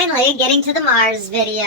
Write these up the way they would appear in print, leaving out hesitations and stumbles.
finally getting to the Mars video.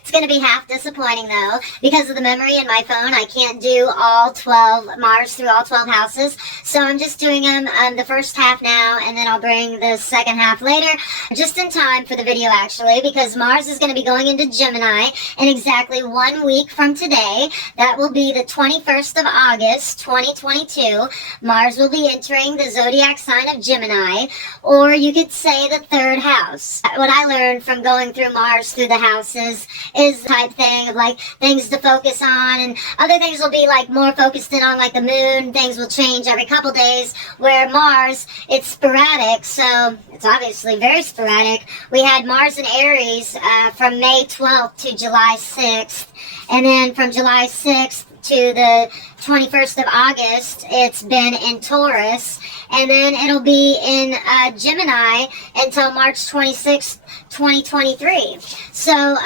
It's going to be half disappointing though, because of the memory in my phone. I can't do all 12 Mars through all 12 houses, so I'm just doing them the first half now, and then I'll bring the second half later, just in time for the video actually, because Mars is going to be going into Gemini in exactly 1 week from today. That will be the 21st of August, 2022. Mars will be entering the zodiac sign of Gemini, or you could say the third house. What I learned from going through Mars through the houses is the type thing of like things to focus on, and other things will be like more focused in on like the moon. Things will change every couple days, where Mars, it's sporadic, so it's obviously very sporadic. We had Mars in Aries from May 12th to July 6th, and then from July 6th to the 21st of August, it's been in Taurus, and then it'll be in Gemini until March 26th, 2023. So,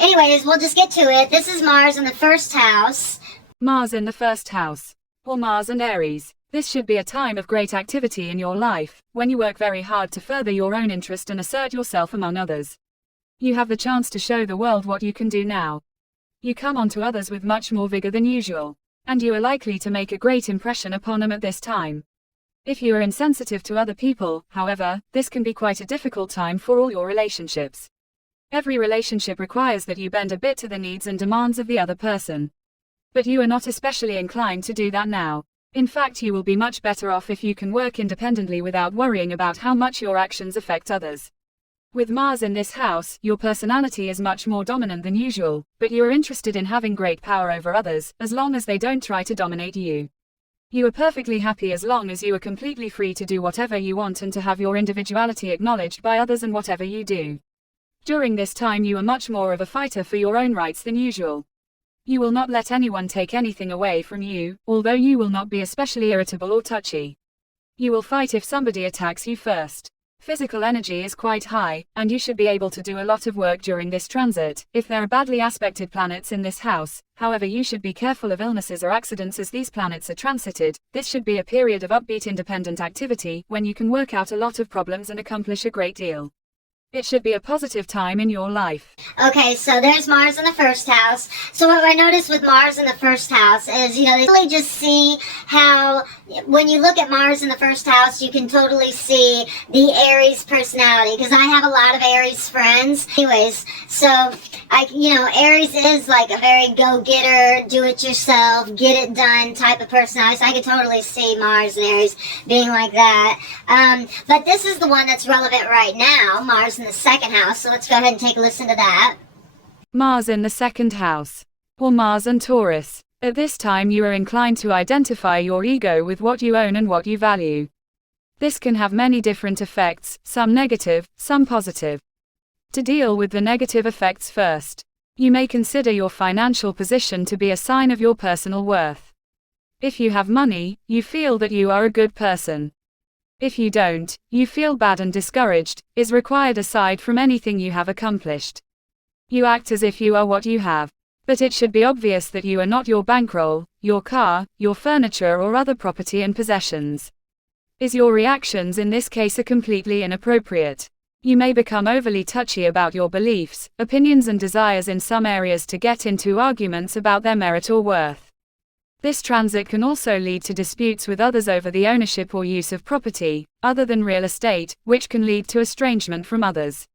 anyways, we'll just get to it. This is Mars in the first house. Mars in the first house, or Mars and Aries. This should be a time of great activity in your life, when you work very hard to further your own interest and assert yourself among others. You have the chance to show the world what you can do now. You come onto others with much more vigor than usual, and you are likely to make a great impression upon them at this time. If you are insensitive to other people, however, this can be quite a difficult time for all your relationships. Every relationship requires that you bend a bit to the needs and demands of the other person. But you are not especially inclined to do that now. In fact, you will be much better off if you can work independently without worrying about how much your actions affect others. With Mars in this house, your personality is much more dominant than usual, but you are interested in having great power over others, as long as they don't try to dominate you. You are perfectly happy as long as you are completely free to do whatever you want and to have your individuality acknowledged by others in whatever you do. During this time you are much more of a fighter for your own rights than usual. You will not let anyone take anything away from you, although you will not be especially irritable or touchy. You will fight if somebody attacks you first. Physical energy is quite high, and you should be able to do a lot of work during this transit, if there are badly aspected planets in this house. However, you should be careful of illnesses or accidents as these planets are transited. This should be a period of upbeat independent activity, when you can work out a lot of problems and accomplish a great deal. It should be a positive time in your life. Okay, so there's Mars in the first house. So what I noticed with Mars in the first house is, you really just see how, when you look at Mars in the first house, you can totally see the Aries personality, because I have a lot of Aries friends. Anyways, so Aries is like a very go-getter, do-it-yourself, get-it-done type of personality. So I could totally see Mars and Aries being like that. But this is the one that's relevant right now, Mars in the second house, so let's go ahead and take a listen to that. Mars in the second house, or Mars and Taurus. At this time you are inclined to identify your ego with what you own and what you value. This can have many different effects, some negative, some positive. To deal with the negative effects first, you may consider your financial position to be a sign of your personal worth. If you have money, you feel that you are a good person. If you don't, you feel bad and discouraged, is required aside from anything you have accomplished. You act as if you are what you have. But it should be obvious that you are not your bankroll, your car, your furniture or other property and possessions. Your reactions in this case are completely inappropriate. You may become overly touchy about your beliefs, opinions and desires in some areas to get into arguments about their merit or worth. This transit can also lead to disputes with others over the ownership or use of property, other than real estate, which can lead to estrangement from others.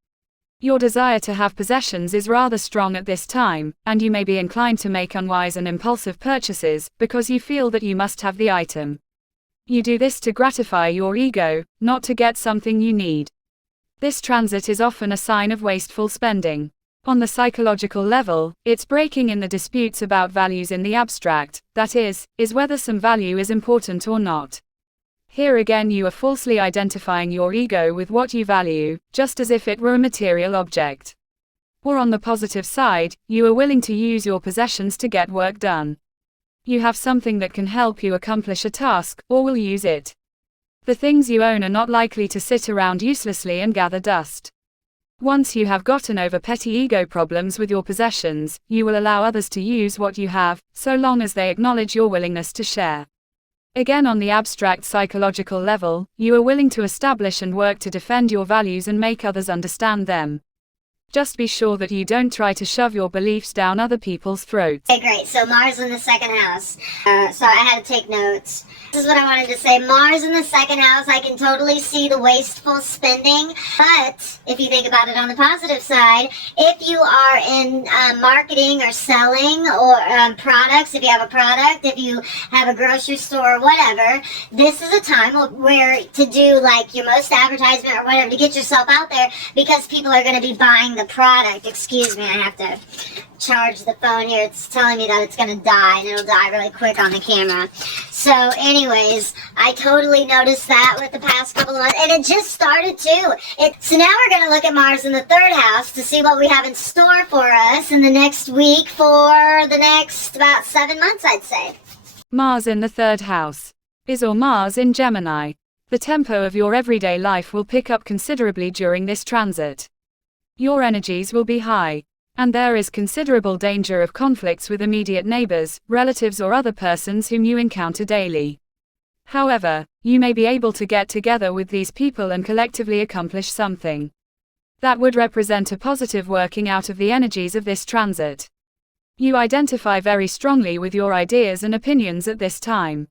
Your desire to have possessions is rather strong at this time, and you may be inclined to make unwise and impulsive purchases, because you feel that you must have the item. You do this to gratify your ego, not to get something you need. This transit is often a sign of wasteful spending. On the psychological level, it's breaking in the disputes about values in the abstract, that is whether some value is important or not. Here again you are falsely identifying your ego with what you value, just as if it were a material object. Or on the positive side, you are willing to use your possessions to get work done. You have something that can help you accomplish a task, or will use it. The things you own are not likely to sit around uselessly and gather dust. Once you have gotten over petty ego problems with your possessions, you will allow others to use what you have, so long as they acknowledge your willingness to share. Again, on the abstract psychological level, you are willing to establish and work to defend your values and make others understand them. Just be sure that you don't try to shove your beliefs down other people's throats. Okay, great. So Mars in the second house. Sorry, I had to take notes. This is what I wanted to say. Mars in the second house, I can totally see the wasteful spending. But if you think about it on the positive side, if you are in marketing or selling or products, if you have a product, if you have a grocery store or whatever, this is a time where to do like your most advertisement or whatever to get yourself out there, because people are going to be buying the product. Excuse me, I have to charge the phone here. It's telling me that it's going to die, and it'll die really quick on the camera. So anyways, I totally noticed that with the past couple of months, and it just started too. So now we're going to look at Mars in the third house to see what we have in store for us in the next week for the next about 7 months, I'd say. Mars in the third house. Is or Mars in Gemini. The tempo of your everyday life will pick up considerably during this transit. Your energies will be high, and there is considerable danger of conflicts with immediate neighbors, relatives or other persons whom you encounter daily. However, you may be able to get together with these people and collectively accomplish something that would represent a positive working out of the energies of this transit. You identify very strongly with your ideas and opinions at this time.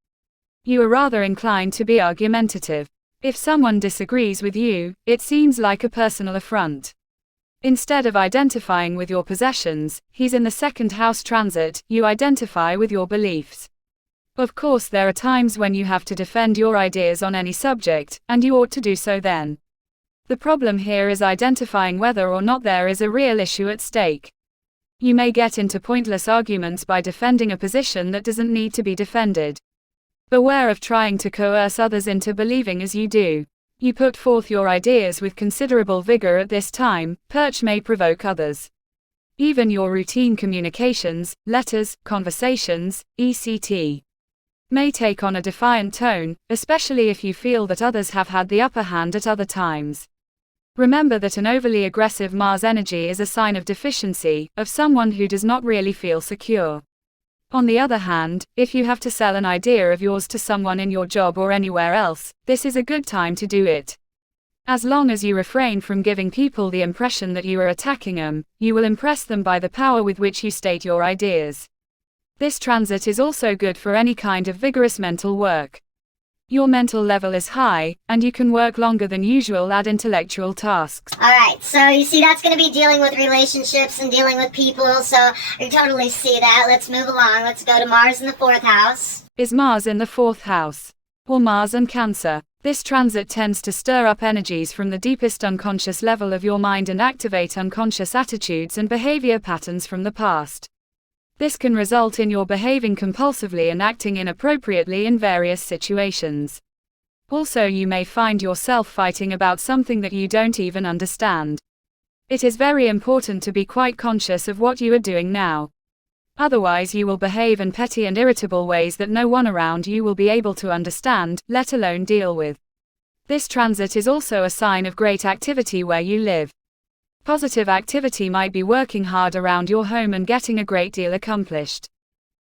You are rather inclined to be argumentative. If someone disagrees with you, it seems like a personal affront. Instead of identifying with your possessions, he's in the second house transit, you identify with your beliefs. Of course, there are times when you have to defend your ideas on any subject, and you ought to do so then. The problem here is identifying whether or not there is a real issue at stake. You may get into pointless arguments by defending a position that doesn't need to be defended. Beware of trying to coerce others into believing as you do. You put forth your ideas with considerable vigor at this time, which may provoke others. Even your routine communications, letters, conversations, etc., may take on a defiant tone, especially if you feel that others have had the upper hand at other times. Remember that an overly aggressive Mars energy is a sign of deficiency, of someone who does not really feel secure. On the other hand, if you have to sell an idea of yours to someone in your job or anywhere else, this is a good time to do it. As long as you refrain from giving people the impression that you are attacking them, you will impress them by the power with which you state your ideas. This transit is also good for any kind of vigorous mental work. Your mental level is high, and you can work longer than usual at intellectual tasks. Alright, so you see that's going to be dealing with relationships and dealing with people, so I totally see that. Let's move along. Let's go to Mars in the fourth house. Is Mars in the fourth house? Or Mars and Cancer? This transit tends to stir up energies from the deepest unconscious level of your mind and activate unconscious attitudes and behavior patterns from the past. This can result in your behaving compulsively and acting inappropriately in various situations. Also, you may find yourself fighting about something that you don't even understand. It is very important to be quite conscious of what you are doing now. Otherwise, you will behave in petty and irritable ways that no one around you will be able to understand, let alone deal with. This transit is also a sign of great activity where you live. Positive activity might be working hard around your home and getting a great deal accomplished.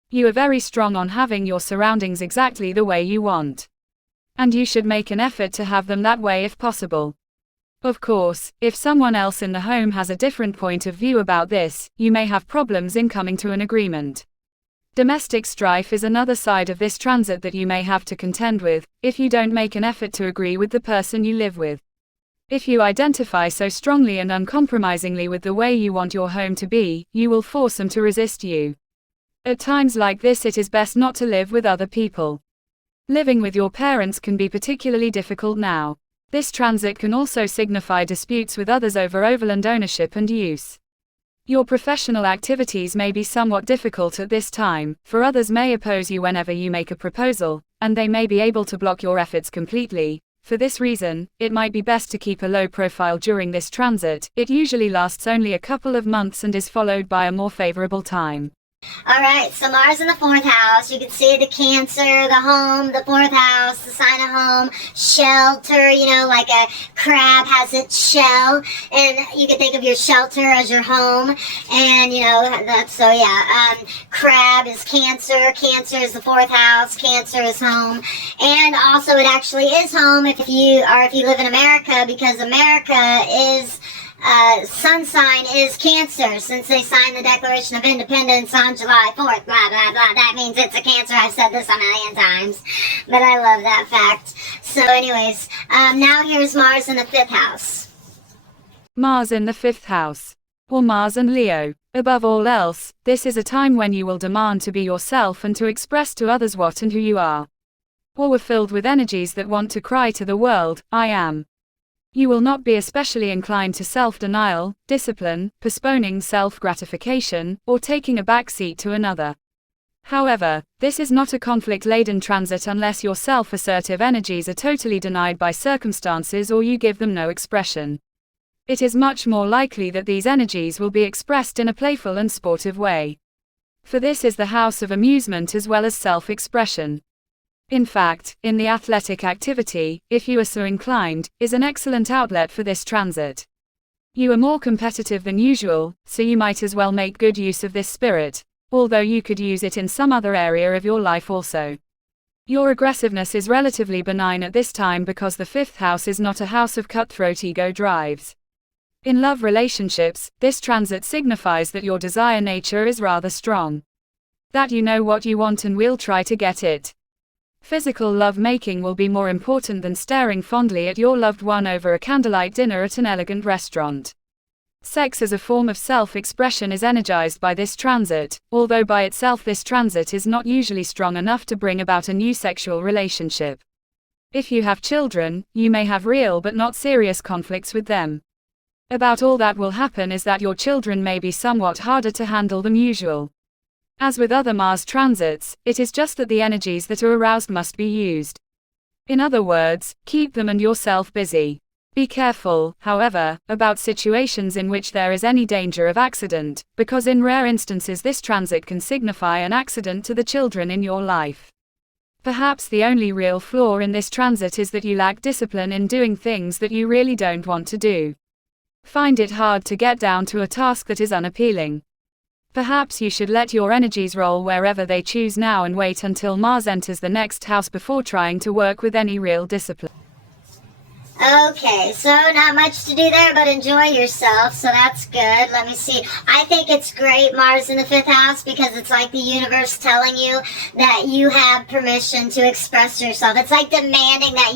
You are very strong on having your surroundings exactly the way you want. And you should make an effort to have them that way if possible. Of course, if someone else in the home has a different point of view about this, you may have problems in coming to an agreement. Domestic strife is another side of this transit that you may have to contend with, if you don't make an effort to agree with the person you live with. If you identify so strongly and uncompromisingly with the way you want your home to be, you will force them to resist you. At times like this, it is best not to live with other people. Living with your parents can be particularly difficult now. This transit can also signify disputes with others over overland ownership and use. Your professional activities may be somewhat difficult at this time, for others may oppose you whenever you make a proposal, and they may be able to block your efforts completely. For this reason, it might be best to keep a low profile during this transit. It usually lasts only a couple of months and is followed by a more favorable time. Alright, so Mars in the fourth house, you can see the Cancer, the home, the fourth house, the sign of home, shelter, like a crab has its shell, and you can think of your shelter as your home, and crab is Cancer, Cancer is the fourth house, Cancer is home, and also it actually is home if you live in America, because America is sun sign is Cancer, since they signed the Declaration of Independence on July 4th, blah, blah, blah. That means it's a Cancer. I've said this a million times, but I love that fact. So anyways, now here's Mars in the 5th house. Mars in the 5th house. Or Mars and Leo. Above all else, this is a time when you will demand to be yourself and to express to others what and who you are. Or were filled with energies that want to cry to the world, I am. You will not be especially inclined to self-denial, discipline, postponing self-gratification, or taking a back seat to another. However, this is not a conflict-laden transit unless your self-assertive energies are totally denied by circumstances or you give them no expression. It is much more likely that these energies will be expressed in a playful and sportive way. For this is the house of amusement as well as self-expression. In fact, in the athletic activity, if you are so inclined, is an excellent outlet for this transit. You are more competitive than usual, so you might as well make good use of this spirit, although you could use it in some other area of your life also. Your aggressiveness is relatively benign at this time because the 5th house is not a house of cutthroat ego drives. In love relationships, this transit signifies that your desire nature is rather strong. That you know what you want and will try to get it. Physical love-making will be more important than staring fondly at your loved one over a candlelight dinner at an elegant restaurant. Sex as a form of self-expression is energized by this transit, although by itself this transit is not usually strong enough to bring about a new sexual relationship. If you have children, you may have real but not serious conflicts with them. About all that will happen is that your children may be somewhat harder to handle than usual. As with other Mars transits, it is just that the energies that are aroused must be used. In other words, keep them and yourself busy. Be careful, however, about situations in which there is any danger of accident, because in rare instances this transit can signify an accident to the children in your life. Perhaps the only real flaw in this transit is that you lack discipline in doing things that you really don't want to do. Find it hard to get down to a task that is unappealing. Perhaps you should let your energies roll wherever they choose now and wait until Mars enters the next house before trying to work with any real discipline. Okay, so not much to do there, but enjoy yourself, so that's good. Let me see. I think it's great, Mars in the 5th house, because it's like the universe telling you that you have permission to express yourself. It's like demanding that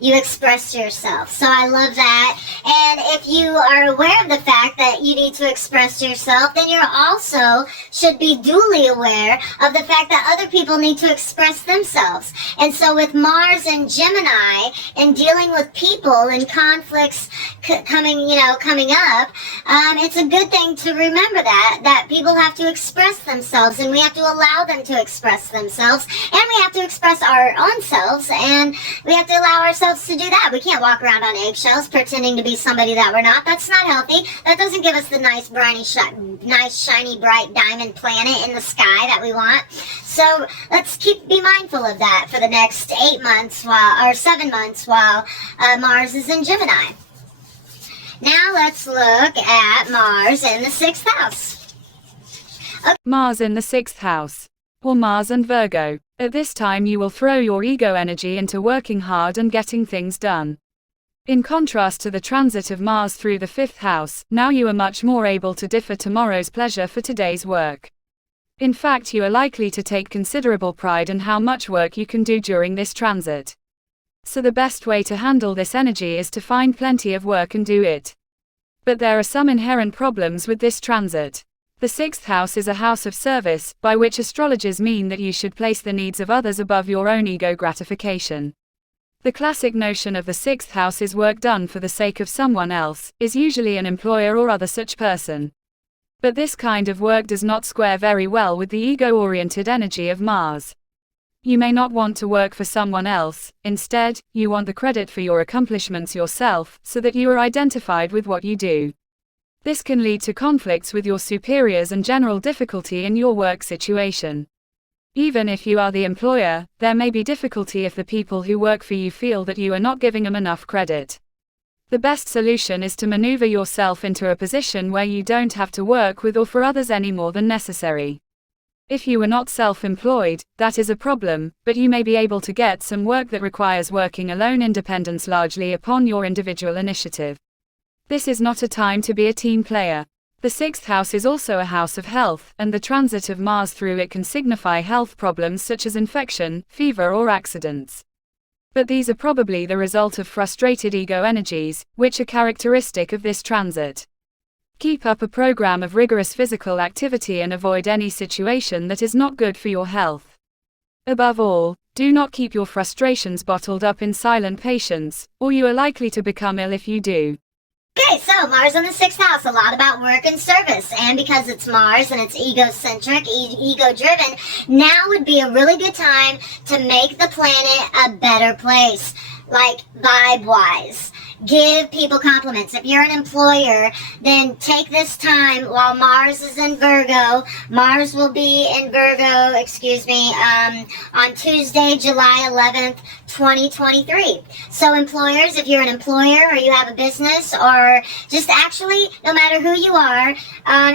you express yourself. So I love that. And if you are aware of the fact that you need to express yourself, then you also should be duly aware of the fact that other people need to express themselves. And so with Mars and Gemini and dealing with people and conflicts coming up, it's a good thing to remember that people have to express themselves, and we have to allow them to express themselves, and we have to express our own selves, and we have to allow ourselves to do that. We can't walk around on eggshells pretending to be somebody that we're not. That's not healthy. That doesn't give us the nice, shiny, bright diamond planet in the sky that we want. So let's be mindful of that for the next 7 months while Mars is in Gemini. Now let's look at Mars in the 6th house. Okay. Mars in the 6th house. Or Mars and Virgo. At this time you will throw your ego energy into working hard and getting things done. In contrast to the transit of Mars through the 5th house, now you are much more able to differ tomorrow's pleasure for today's work. In fact, you are likely to take considerable pride in how much work you can do during this transit. So the best way to handle this energy is to find plenty of work and do it. But there are some inherent problems with this transit. The 6th house is a house of service, by which astrologers mean that you should place the needs of others above your own ego gratification. The classic notion of the 6th house is work done for the sake of someone else, is usually an employer or other such person. But this kind of work does not square very well with the ego-oriented energy of Mars. You may not want to work for someone else, instead, you want the credit for your accomplishments yourself, so that you are identified with what you do. This can lead to conflicts with your superiors and general difficulty in your work situation. Even if you are the employer, there may be difficulty if the people who work for you feel that you are not giving them enough credit. The best solution is to maneuver yourself into a position where you don't have to work with or for others any more than necessary. If you are not self-employed, that is a problem, but you may be able to get some work that requires working alone, independence largely upon your individual initiative. This is not a time to be a team player. The sixth house is also a house of health, and the transit of Mars through it can signify health problems such as infection, fever, or accidents. But these are probably the result of frustrated ego energies, which are characteristic of this transit. Keep up a program of rigorous physical activity and avoid any situation that is not good for your health. Above all, do not keep your frustrations bottled up in silent patience, or you are likely to become ill if you do. Okay, so Mars in the sixth house, a lot about work and service. And because it's Mars and it's egocentric, ego-driven, now would be a really good time to make the planet a better place, like vibe-wise. Give people compliments. If you're an employer, then take this time while Mars is in Virgo. Mars will be in Virgo, on Tuesday, July 11th, 2023. So employers, if you're an employer or you have a business or just actually, no matter who you are,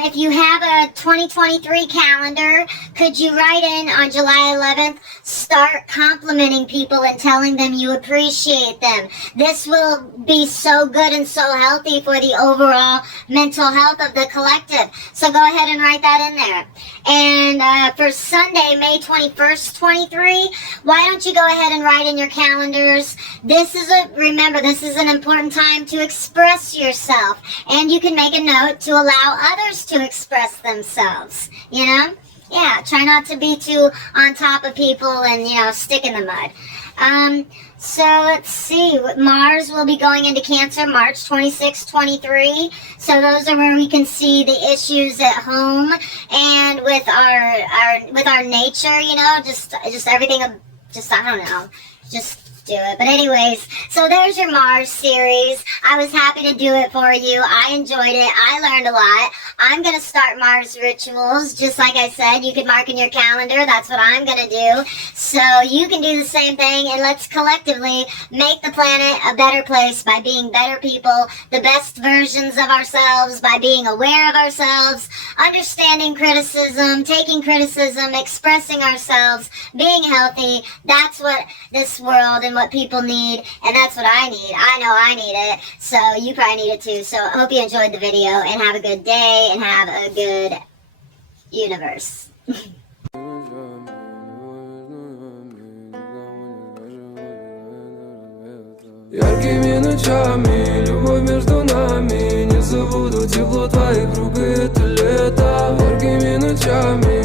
if you have a 2023 calendar, could you write in on July 11th, start complimenting people and telling them you appreciate them. This will be so good and so healthy for the overall mental health of the collective. So go ahead and write that in there. And for Sunday, May 21st, 23, why don't you go ahead and write in your calendars. Remember, this is an important time to express yourself. And you can make a note to allow others to express themselves, you know? Yeah, try not to be too on top of people and, stick in the mud. So let's see, Mars will be going into Cancer March 26, 23. So those are where we can see the issues at home and with our nature, just everything, I don't know, just do it. But anyways, so there's your Mars series. I was happy to do it for you. I enjoyed it. I learned a lot. I'm going to start Mars rituals. Just like I said, you can mark in your calendar. That's what I'm going to do. So you can do the same thing, and let's collectively make the planet a better place by being better people, the best versions of ourselves, by being aware of ourselves, understanding criticism, taking criticism, expressing ourselves, being healthy. That's what this world and what people need, and that's what I need. I know I need it, so you probably need it too. So I hope you enjoyed the video, and have a good day, and have a good universe. Яркими ночами, любовь между нами. Не забуду тепло твоих рук, и это лето. Яркими ночами.